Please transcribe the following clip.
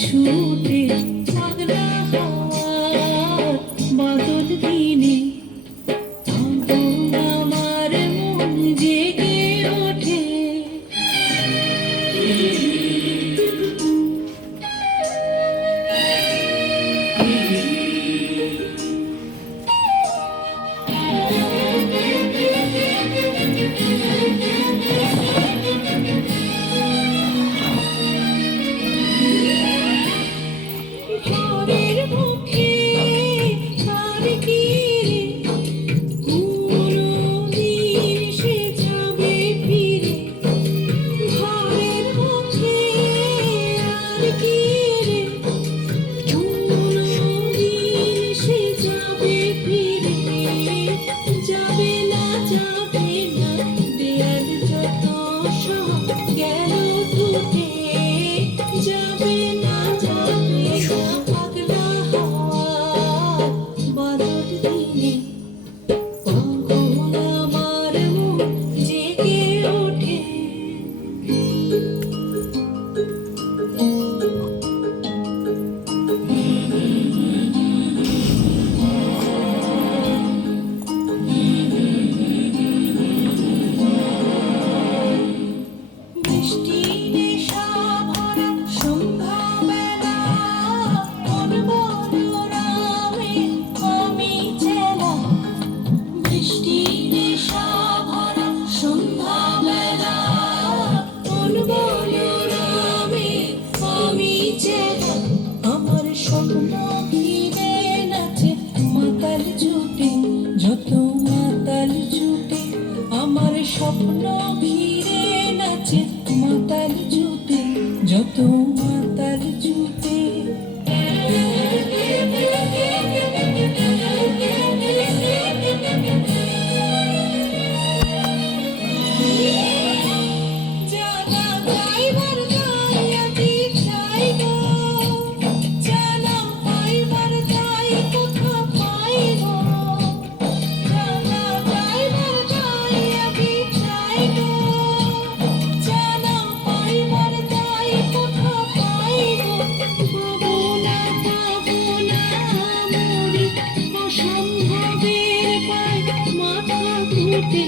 ছুটে পাগলা হওয়ার বাদল দিনে আমার মন জেগে ওঠে। ঘরের মুখে আর কি রে কোনদিন সে যাবে ফিরে। ঘরের মুখে আর কি রে কোনদিন সে যাবে ফিরে। যাবে না যাবে না দেয়াল যত সব গেল টুটে। যাবে না যাবে না পাগলা হওয়ার বাদল দিনে পাগল আমার মন জেগে ওঠে। বৃষ্টি নেশা ভরা সন্ধ্যাবেলা মন বদরামে আমি চেলা। বৃষ্টি নেশা ভরা সন্ধ্যাবেলা মন বদরামে আমি চেলা। আমার স্বপ্ন ঘিরে নাচে মাতাল ছুটে যত মাতাল ছুটে। আমার স্বপ্ন ঘিরে নাচে মাতাল ছুটে যত মাতাল ছুটে। জানা পাইবার দায় আমি চাই গো। জানা পাইবার দায় কোথা পাই গো। জানা পাইবার দায় আমি চাই গো। জানা পাইবার দায় কোথা পাই গো। পাবো না মরি অসম্ভবের পায় মাথা ঘুটে।